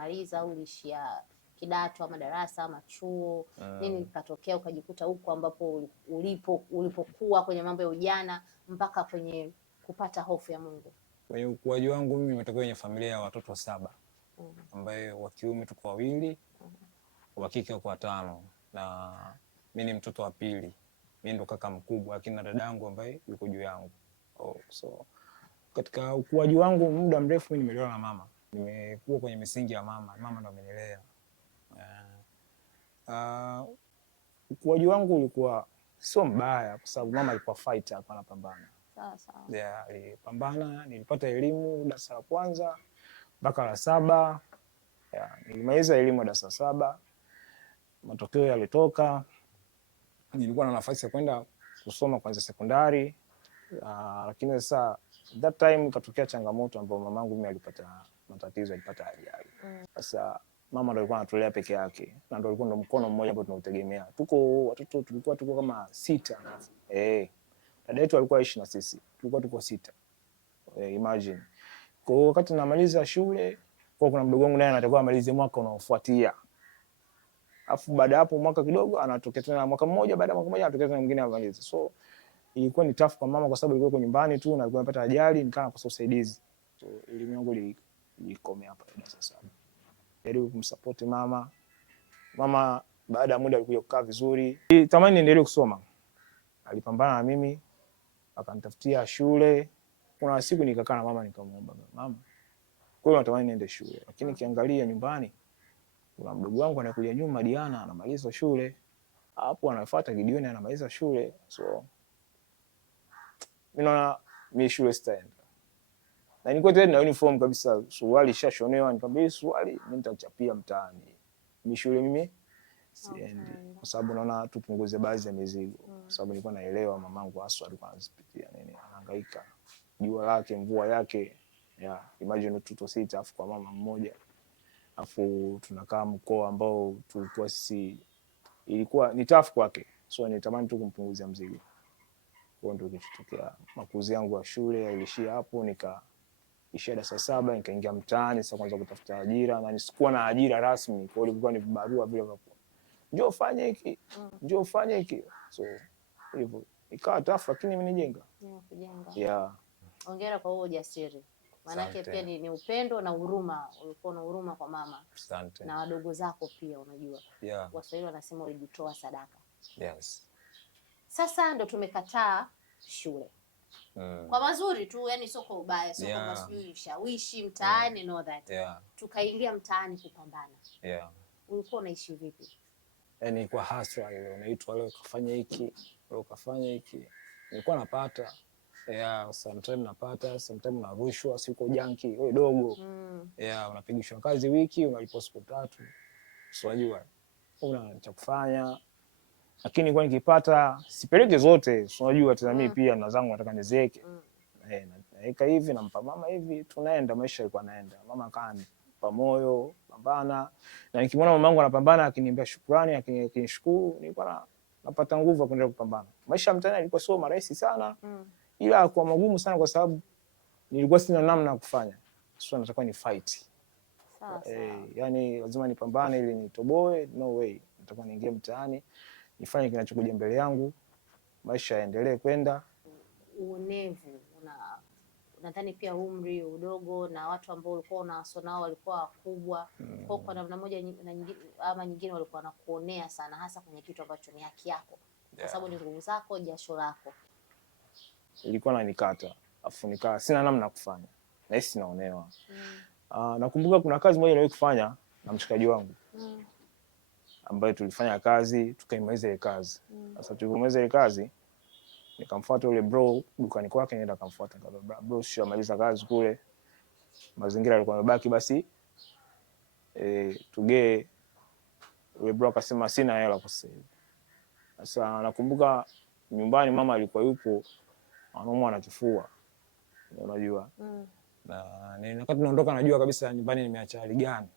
kumaliza au ulishia kidato ama darasa ama chuo? Nini katokea ukajikuta huko ambapo ulipokuwa kwenye mambo ya ujana mpaka kwenye kupata hofu ya Mungu? Kwenye ukuaji wangu mimi nimetokea kwenye familia ya watoto 7 ambaye wa kiume tuko 2, wa kike kwa 5, na mimi ni mtoto wa pili. Mimi ndo kaka mkubwa, lakini na dadangu ambaye yuko juu yangu. So katika ukuaji wangu muda mrefu mimi nimelelewa na mama. Nimekuwa kwenye misingi ya mama. Mama ndo amenilea. Ukuaji wangu ulikuwa sio mbaya kwa sababu mama alikuwa fighter, alikuwa anapambana. Sawa. Yeah, alipambana. Nilipata elimu darasa la kwanza mpaka la 7. Yeah, nilimaliza elimu darasa la 7. Matokeo yalitoka. Nilikuwa na nafasi ya kwenda kusoma kwanza sekondari. Lakini sasa that time ikatokea changamoto ambapo mamangu mimi alipata matatizo, alipata ajali. Sasa mama ndo alikuwa anatulea peke yake na ndo alikuwa ndo mkono mmoja ambao tunautegemea. Tulikuwa kama 6. Dada yetu alikuwa aishi na sisi. Tulikuwa tuko 6. Imagine. Kwa wakati namaliza shule, kuna mdogo wangu naye anatakiwa amalize mwaka unaofuatia. Afu baada hapo mwaka kidogo anatokea tena mwaka mmoja, baada ya mwaka mmoja anatokea tena mwingine amalize. So ilikuwa ni tough kwa mama kwa sababu ilikuwa nyumbani tu na alikuwa amepata ajali, nikaa kwa usaidizi. So elimu yangu ilikomea hapa sasa. Jaribu kumsupport mama. Mama baada ya muda alikuja kukaa vizuri. Tamani niendelee kusoma. Alipambana na mimi, akanitafutia shule. Kuna siku nikakaa na mama nikamwomba, mama, kwa hiyo natamani niende shule. Lakini kiangalia nyumbani kuna mdogo wangu anakuja nyuma, Diana anamaliza shule. Hapo anafuata Gideon anamaliza shule. So mimi naona mimi shule sitaenda. Na nilikuwa tena na uniform kabisa, suruali ishashonewa, nikamwambia suruali mimi nitachapia mtaani. Mimi shule mimi siendi. Kwa sababu naona tupunguze baadhi ya mizigo. Kwa sababu nilikuwa naelewa mamangu hasa alikuwa anazipitia nini, anahangaika. Jua lake, mvua yake. Imagine watoto 6 afu kwa mama mmoja. Afu tunakaa mkoa ambao tulikuwa sisi, ilikuwa ni tough kwake. So nitamani tu kumpunguzia mzigo. Kwa ndio kilichotokea. Makuzi yangu ya shule yalishia hapo, nikaishia darasa 7, nikaingia mtaani sasa kwanza kutafuta ajira, na nisikuwa na ajira rasmi. Kwa hiyo ilikuwa ni barua vile vile. Njoo fanye hiki, njoo fanye hiki. So hivyo ikawa tough lakini imenijenga. Yeah. Hongera kwa huo ujasiri. Maanake pia ni upendo na huruma. Ulikuwa na huruma kwa mama. Asante. Na wadogo zako pia unajua. Yeah. Waswahili wanasema ulijitoa sadaka. Yes. Sasa ndo tumekataa shule. Kwa mazuri tu, yani sio kwa ubaya, sio kwa sijui ushawishi mtaani and all that. Tukaingia mtaani kupambana. Ulikuwa unaishi vipi? Yani kwa hustle ile unaitwa leo kafanya hiki, leo kafanya hiki. Nilikuwa napata sometimes napata, sometimes narushwa, siko janki, wewe dogo. Unapigishwa kazi wiki, unalipwa siku 3. So unajua una cha kufanya. Lakini kwa nikipata sipeleke zote. So unajua tena mimi pia na zangu nataka nizeeke. Naika hivi nampa mama hivi, tunaenda, maisha yalikuwa yanaenda. Mama kanipa moyo, pambana. Na nikimwona mamangu anapambana akiniambia shukrani, akinishukuru, nilikuwa napata nguvu ya kuendelea kupambana. Maisha mtaani yalikuwa sio rahisi sana. Ila kwa magumu sana kwa sababu nilikuwa sina namna ya kufanya. So nataka ni fight. Yani lazima nipambane ili nitoboe, no way. Nataka niingie mtaani, nifanye kinachokuja mbele yangu, maisha yaendelee kwenda. Uonevu nadhani pia umri udogo na watu ambao walikuwa unawasoma nao walikuwa wakubwa. Kwa namna moja na nyingine ama nyingine walikuwa wanakuonea sana, hasa kwenye kitu ambacho ni haki yako. Kwa sababu ni nguvu zako, jasho lako. Ilikuwa inanikata. Afu nikaa sina namna ya kufanya. Nahisi naonewa. Nakumbuka kuna kazi moja niliwahi kufanya na mshikaji wangu. Ambaye tulifanya kazi, tukaimaliza ile kazi. Sasa tulipomaliza ile kazi, nikamfuata yule bro dukani kwake, nenda kumfuata nikamwambia bro, shamaliza kazi kule. Mazingira yalikuwa yamebaki basi tugee. Yule bro akasema sina hela kwa sasa. Sasa nakumbuka nyumbani mama alikuwa yupo anaumwa anachufua. Unajua. Na wakati tunaondoka najua kabisa nyumbani nimeacha hali gani.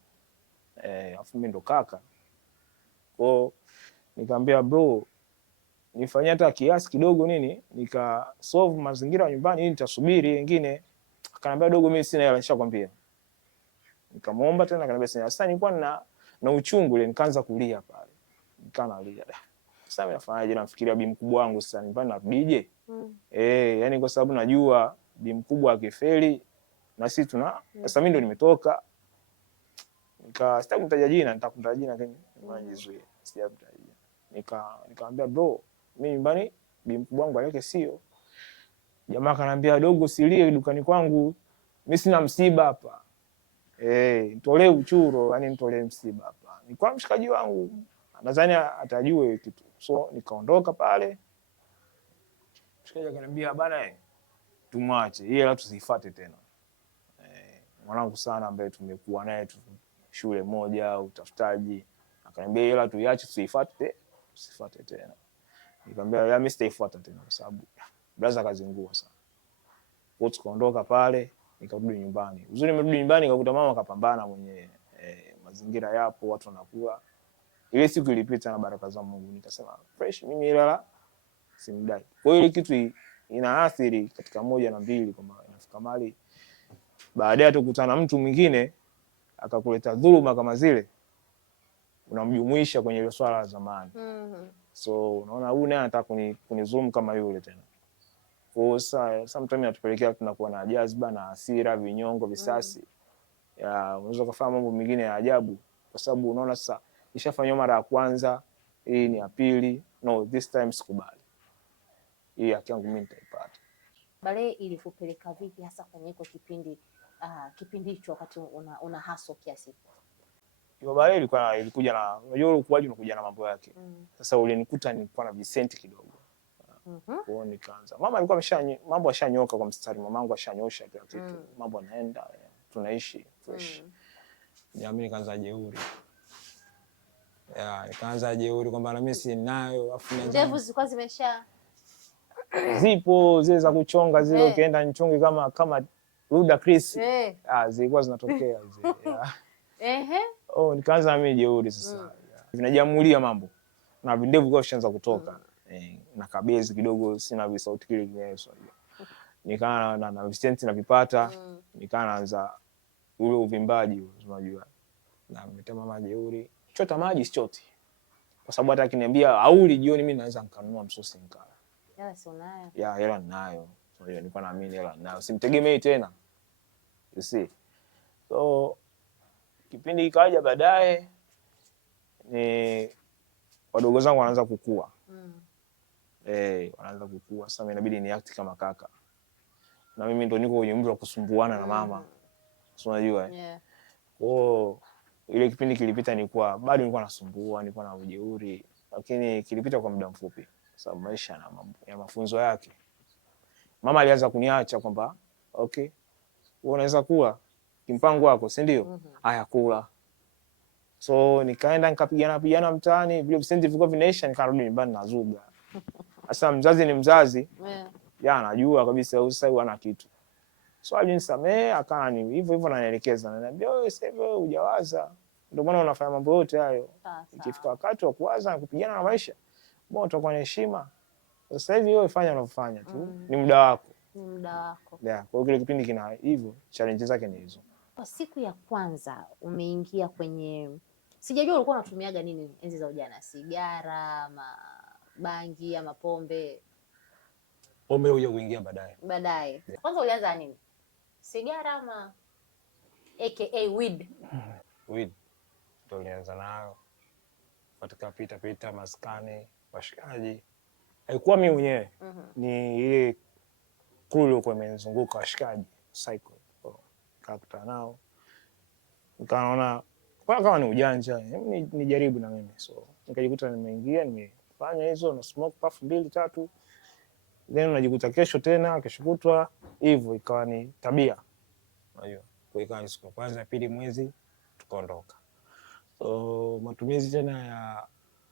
Afu mimi ndo kaka. Kwa nikamwambia bro, nifanyie hata kiasi kidogo nini, nika solve mazingira nyumbani ili nitasubiri wengine. Akaniambia dogo, mimi sina hela, nishakwambia. Nikamuomba tena akaniambia sasa nilikuwa na uchungu ile, nikaanza kulia pale. Nikaanalia. Sasa mimi nafanyaje, nafikiria bi mkubwa wangu sasa nyumbani narudije? Yani kwa sababu najua bi mkubwa akifeli na sisi tuna sasa mimi ndo nimetoka. Sitaki kumtaja jina, nitakumtaja jina lakini nijizuie. Sijamtaja. Nikamwambia bro, mimi nyumbani bi mkubwa wangu aleke sio. Jamaa akaniambia dogo, usilie dukani kwangu. Mimi sina msiba hapa. Nitolee uchuro, yani nitolee msiba hapa. Ni kwa mshikaji wangu. Nadhani atajua hiyo kitu. So nikaondoka pale. Mshikaji akaniambia bana, tumwache. Hii hela tusifuate tena. Mwanangu sana ambaye tumekuwa naye shule moja utafutaji. Akaniambia hela tuiache tusifuate tena. Nikamwambia mimi sitaifuata tena kwa sababu brother kazingua sana. Kwa tukaondoka pale, nikarudi nyumbani. Uzuri nimerudi nyumbani nikakuta mama kapambana mwenyewe. Mazingira yapo, watu wanakula. Ile siku ilipita na baraka za Mungu. Nikasema fresh, mimi hela simdai. Kwa hiyo ile kitu inaathiri katika moja na mbili, kwamba inafika mali baadaye tukutana mtu mwingine akakuleta dhuluma kama zile, unamjumuisha kwenye ile swala la zamani. So unaona huyu naye anataka kunizulumu kama yule tena. Kwa sababu sometimes inatupelekea tunakuwa na jazba na hasira, vinyongo, visasi. Unaweza kufanya mambo mengine ya ajabu kwa sababu unaona sasa ishafanywa mara ya kwanza, hii ni ya pili, no this time sikubali. Hii haki yangu mimi nitaipata. Bale ilikupeleka vipi hasa kwenye iko kipindi hicho wakati una haso kiasi? Hiyo bale ilikuja na unajua ukuaji unakuja na mambo yake. Sasa ulinikuta nilikuwa na Vicent kidogo. Kwa nikaanza. Mama alikuwa mambo ashanyoka kwa mstari, mamangu ashanyosha kila kitu. Mambo yanaenda, tunaishi fresh. Mimi nikaanza jeuri. Nikaanza jeuri kwamba na mimi si nayo, afu ndevu zilikuwa zipo zile za kuchonga zile, ukienda nichonge kama Luda Chris. Zilikuwa zinatokea zile. Nikaanza mimi jeuri sasa. Vinajamulia mambo. Na vindevu kwa vishaanza kutoka. Na kabezi kidogo sina visauti kile kimeso. Nikaa na Vicent na vipata, nikaa naanza ule uvimbaji unajua. Na mmetema mama jeuri. Chota maji sichoti. Kwa sababu hata akiniambia auli jioni mimi naweza nikanunua msosi nikala. Hela si unayo? Hela ninayo. Unajua nilikuwa naamini hela ninayo. Simtegemei tena. You see. So kipindi kikaja baadaye ni wadogo zangu wanaanza kukua. Wanaanza kukua. Sasa mimi inabidi ni act kama kaka. Na mimi ndo niko kwenye umri wa kusumbuana na mama. So unajua. Ile kipindi kilipita bado nilikuwa nasumbua, nilikuwa na ujeuri, lakini kilipita kwa muda mfupi sababu maisha na ya mafunzo yake. Mama alianza kuniacha kwamba okay, wewe unaweza kula kimpango wako, si ndio? Haya kula. So nikaenda nikapigana mtaani, vile visenti vilikuwa vinaisha, nikarudi nyumbani na zuga. Sasa mzazi ni mzazi. Anajua kabisa sasa huyu ana kitu. So alinisamee, akani hivyo ananielekeza, ananiambia wewe sasa hivi hujawaza. Ndio maana unafanya mambo yote hayo. Ikifika wakati wa kuwaza na kupigana na maisha, mbona utakuwa na heshima? Sasa hivi wewe fanya unavyofanya tu. Ni muda wako. Kwa hiyo kile kipindi kina hivyo, challenge zake ni hizo. Kwa siku ya kwanza umeingia kwenye, sijajua ulikuwa unatumiaga nini enzi za ujana, sigara ama bangi ama pombe? Pombe huja kuingia baadaye. Kwanza ulianza nini? Sigara ama aka weed? Weed. Ndio nilianza nayo. Katika pita maskani, washikaji. Haikuwa mimi mwenyewe. Ni ile crew iliyokuwa imenizunguka washikaji, cycle. Kakutana nao. Nikaona kama ni ujanja, nijaribu na mimi. So nikajikuta nimeingia, nimefanya hizo na smoke puff 2 3. Then unajikuta kesho tena, kesho kutwa, hivyo ikawa ni tabia. Unajua. Kwa hiyo ikawa siku kwanza, pili mwezi tukaondoka. So matumizi tena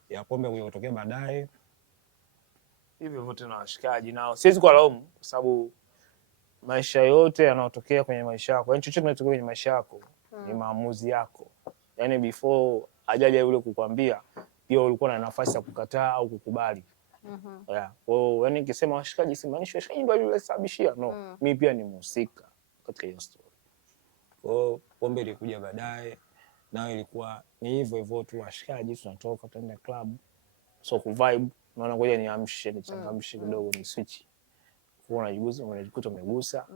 ya pombe kuja kutokea baadaye. Hivyo vote na washikaji nao. Siwezi kuwalaumu kwa sababu maisha yote yanayotokea kwenye maisha yako, yani chochote kinachotokea kwenye maisha yako ni maamuzi yako. Yani before ajaja yule kukwambia, pia ulikuwa na nafasi ya kukataa au kukubali. Kwa hiyo yani nikisema washikaji simaanisha washikaji ndio walisababishia, no. Mimi pia ni mhusika katika hiyo story. Kwa pombe ilikuja baadaye, nayo ilikuwa ni hivyo hivyo tu, washikaji tunatoka tunaenda club, so ku vibe, naona ngoja niamshe nichangamshe kidogo ni switch. Kwa unajikuta umegusa.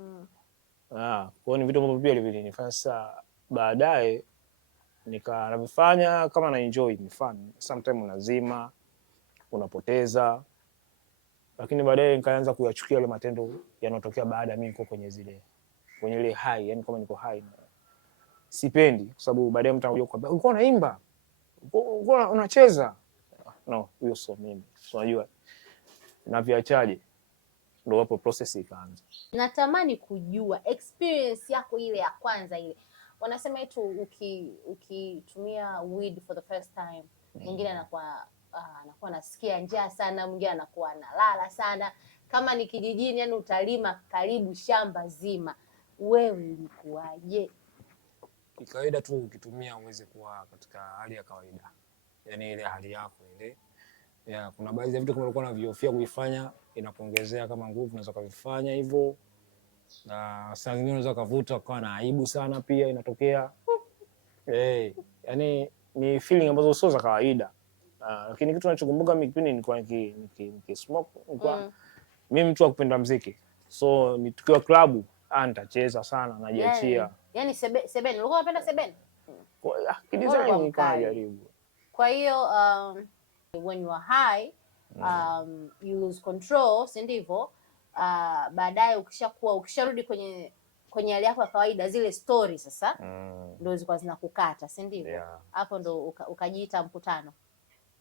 Kwa ni vitu ambavyo pia vilinifanya sasa baadaye navifanya kama na enjoy, ni fun. Sometimes unazima, unapoteza, lakini baadaye nikaanza kuyachukia yale matendo yanayotokea baada ya mimi niko kwenye ile high, yani kama niko high sipendi, kwa sababu baadaye mtu anakuja kukwambia ulikuwa unaimba, ulikuwa unacheza. No, hiyo sio mimi. Unajua na viachaje, ndio hapo process ikaanza. Natamani kujua experience yako ile ya kwanza ile. Wanasema eti ukitumia weed for the first time, mwingine anakuwa anasikia njaa sana, mwingine anakuwa analala sana. Kama ni kijijini, yani utalima karibu shamba zima. Wewe ilikuwaje? Ni kawaida tu ukitumia uweze kuwa katika hali ya kawaida, yani ile hali yako ile. Kuna baadhi ya vitu kama ulikuwa unavihofia kuifanya, inakuongezea kama nguvu, unaweza kuvifanya hivyo. Na saa nyingine unaweza kuvuta ukawa na aibu sana, pia inatokea. Yani ni feeling ambazo sio za kawaida. Lakini kitu ninachokumbuka mimi kipindi nilikuwa nikismoke, nilikuwa mimi mtu wa kupenda muziki. So ni tukiwa club, nitacheza sana, najiachia. Yani sebeni, ulikuwa unapenda sebeni? Kidesign nilikuwa najaribu. Kwa hiyo when you are high, you lose control, si ndivyo? Baadaye ukisharudi kwenye hali yako ya kawaida, zile story sasa ndio zilikuwa zinakukata, si ndivyo? Hapo ndo ukajiita mkutano.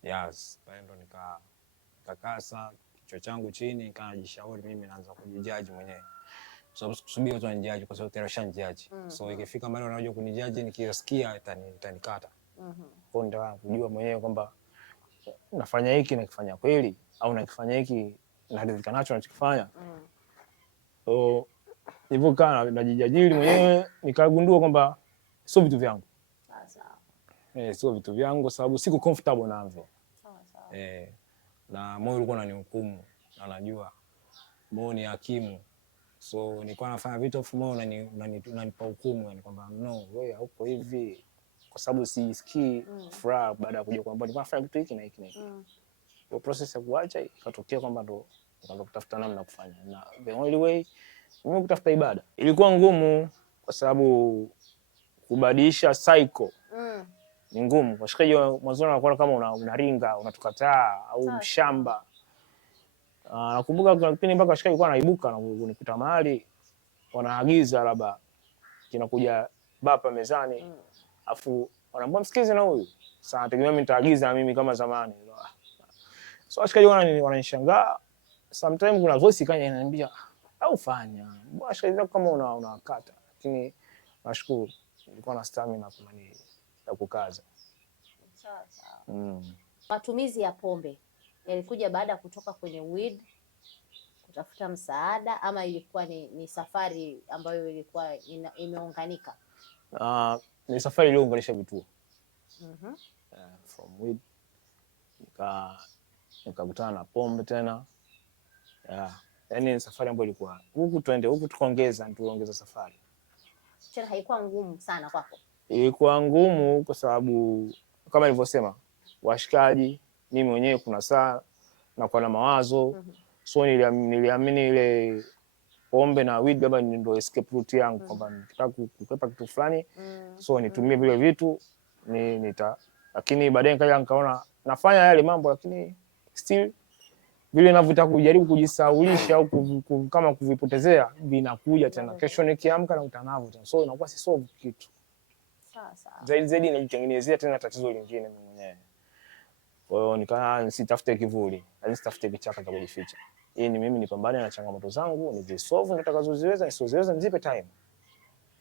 Yes, pale ndo nikakasa kichwa changu chini, nikajishauri mimi naanza kujijudge mwenyewe. So kusubiri watu wanijaji, kwa sababu tayari shanijaji. So ikifika mahali wanakuja kunijaji, nikisikia itanikata. Kwa ndio kujua mwenyewe kwamba nafanya hiki nakifanya kweli, au nakifanya hiki naridhika nacho nachokifanya. So hivyo kana najijadili mwenyewe, nikagundua kwamba sio vitu vyangu. Sio vitu vyangu, sababu siko comfortable navyo. Na moyo ulikuwa unanihukumu, na najua moyo ni hakimu. So nilikuwa nafanya vitu afu moyo unanipa hukumu, yani kwamba no, wewe hauko hivi, kwa sababu sisikii furaha baada ya kujua kwamba nilikuwa nafanya kitu hiki na hiki na hiki. Kwa process ya kuacha ikatokea kwamba ndo nikaanza kutafuta namna kufanya, na the only way mimi kutafuta ibada. Ilikuwa ngumu kwa sababu kubadilisha cycle ni ngumu. Washikaji mwanzo wanakuwa kama unaringa, unatukataa au mshamba. Nakumbuka kuna kipindi mpaka washikaji walikuwa wanaibuka na kunikuta mahali wanaagiza labda kinakuja bapa mezani, afu wanaambia msikize na huyu. Sasa nategemea mimi nitaagiza na mimi kama zamani. So washikaji wananishangaa. Sometimes kuna voice kanya inaniambia au fanya. Mbona shikaji kama unawakata. Lakini nashukuru nilikuwa na stamina kumani ya kukaza. Sawa sawa. Matumizi ya pombe yalikuja baada ya kutoka kwenye weed kutafuta msaada, ama ilikuwa ni safari ambayo ilikuwa imeunganika? Ni safari iliyounganisha vituo. From weed nikakutana na pombe tena. Yani safari ambayo ilikuwa huku twende huku tukaongeza safari. Tena haikuwa ngumu sana kwako? Ilikuwa ngumu kwa sababu kama nilivyosema, washikaji, mimi mwenyewe kuna saa na kwa na mawazo. So niliamini ile pombe na weed labda ndio escape route yangu, kwamba nikitaka kukwepa kitu fulani so nitumie vile vitu lakini baadaye nikaona nafanya yale mambo, lakini still vile ninavyotaka kujaribu kujisaulisha au kama kuvipotezea vinakuja tena. Kesho nikiamka na utanavyo tena, so inakuwa si solve kitu. Sawa sawa. Zaidi najitengenezea tena tatizo lingine mimi mwenyewe. Kwa hiyo nikaa sitafute kivuli, sitafute kichaka cha kujificha. Hii ni mimi nipambane na changamoto zangu, nizisolve nitakazoziweza, nisizoziweza nizipe time.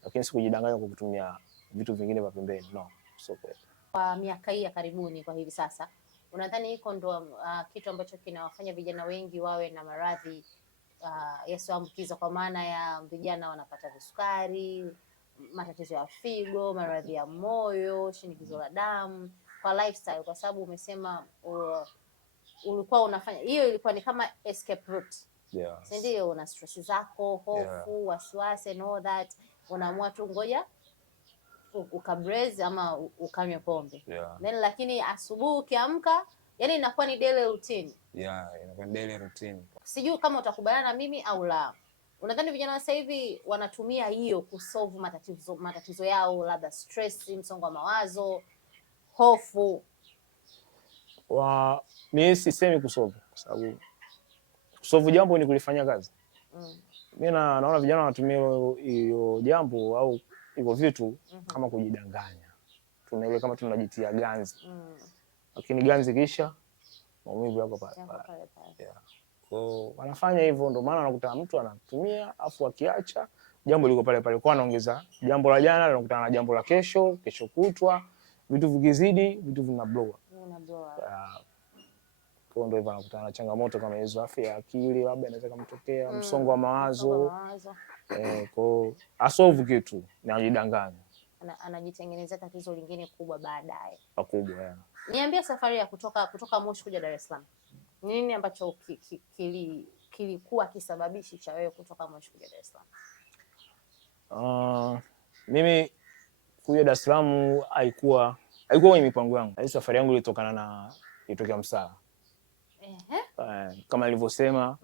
Lakini sikujidanganya kwa kutumia vitu vingine vya pembeni. No, sio kweli. Kwa miaka hii ya karibuni, kwa hivi sasa, unadhani hiko ndo kitu ambacho kinawafanya vijana wengi wawe na maradhi yasiyoambukiza, kwa maana ya vijana wanapata visukari, matatizo ya figo, maradhi ya moyo, shinikizo la damu, kwa lifestyle? Kwa sababu umesema ulikuwa unafanya hiyo, ilikuwa ni kama escape route. Yes. Ndio, una stress zako, hofu, wasiwasi and all that, unaamua tu ngoja ukabraze ama ukanywa pombe. Then lakini asubuhi ukiamka, yani inakuwa ni daily routine. Inakuwa daily routine. Sijui kama utakubaliana na mimi au la. Unadhani vijana sasa hivi wanatumia hiyo kusolve matatizo yao, labda stress, msongo wa mawazo, hofu? Mimi sisemi kusolve, kwa sababu kusolve jambo ni kulifanya kazi. Mimi naona vijana wanatumia hiyo jambo au hivyo vitu kama kujidanganya. Tunaelewa kama tunajitia ganzi. Lakini ganzi kisha maumivu yako pale. Wanafanya hivyo, ndio maana unakuta mtu anatumia afu akiacha jambo liko pale pale, kwa anaongeza jambo la jana anakutana na jambo la kesho kutwa, vitu vikizidi vitu vina blow. Kwa ndio hivyo anakutana na changamoto kama hizo, afya ya akili labda inaweza kumtokea, msongo wa mawazo. Kwa asolve kitu na ajidanganya, anajitengenezea tatizo lingine kubwa baadaye. Pakubwa. Niambie safari ya kutoka Moshi kuja Dar es Salaam. Nini ambacho kilikuwa kisababishi cha wewe kutoka Moshi kuja Dar es Salaam? Mimi kuja Dar es Salaam haikuwa kwenye mipango yangu. Hii safari yangu ilitokea Msala. Kama nilivyosema,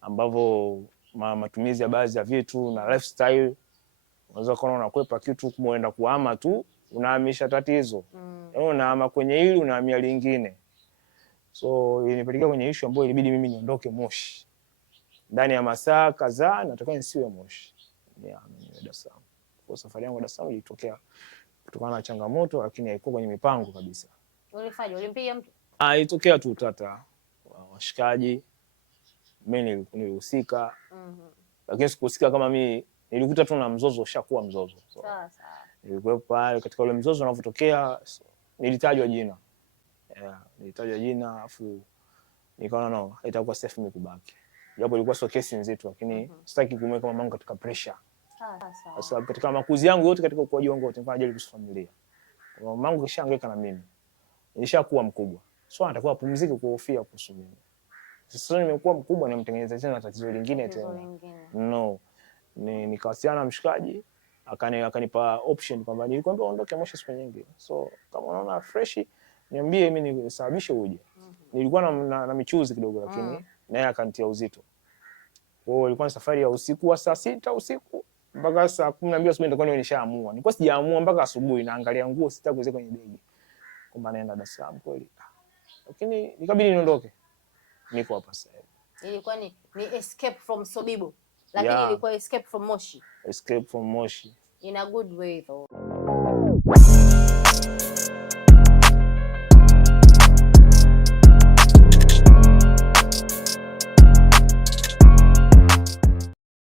ambavyo matumizi ya baadhi ya vitu na lifestyle, unaweza kuona unakwepa kitu kuenda kuhama tu, unahamisha tatizo. Unahama kwenye hili unahamia lingine. So ilipelekea kwenye issue ambayo ilibidi mimi niondoke Moshi. Ndani ya masaa kadhaa natakiwa nisiwe Moshi. Dar es Salaam. Kwa safari yangu Dar es Salaam ilitokea kutokana na changamoto, lakini haikuwa kwenye mipango kabisa. Ulimpiga mtu? Ilitokea tu tata washikaji. Mimi nilihusika. Lakini sikuhusika kama mimi, nilikuta tu na mzozo ushakuwa mzozo. Sawa. Nilikuwa pale katika ule mzozo unapotokea, nilitajwa jina. Nilitajwa jina afu nikaona haitakuwa safe mimi kubaki. Japo ilikuwa sio kesi nzito, lakini sitaki kumweka mamangu katika pressure. Sasa katika makuzi yangu yote, katika ukuaji wangu wote, nifanye ajili kuhusu familia. Mamangu kishaangaika na mimi. Nilishakuwa mkubwa. So anatakiwa apumzike kuhofia kuhusu mimi. Sasa nimekuwa mkubwa, nimtengeneza tena tatizo lingine tena. No. Nikawasiliana na mshikaji, akanipa option kwamba nilikwambia uondoke Moshi siku nyingi. So kama unaona fresh, niambie mimi nisababishe uje. Nilikuwa na michuzi kidogo, lakini naye akanitia uzito. Kwa hiyo ilikuwa safari ya usiku wa saa 6 usiku mpaka saa 12 asubuhi ndio nishaamua. Nilikuwa sijaamua mpaka asubuhi, naangalia nguo sitaki kuweka kwenye begi, kwamba naenda Dar es Salaam kweli. Lakini nikabidi niondoke. Niko hapa sasa. Ilikuwa ni escape from Sobibo, lakini ilikuwa escape from Moshi. Escape from Moshi. In a good way though.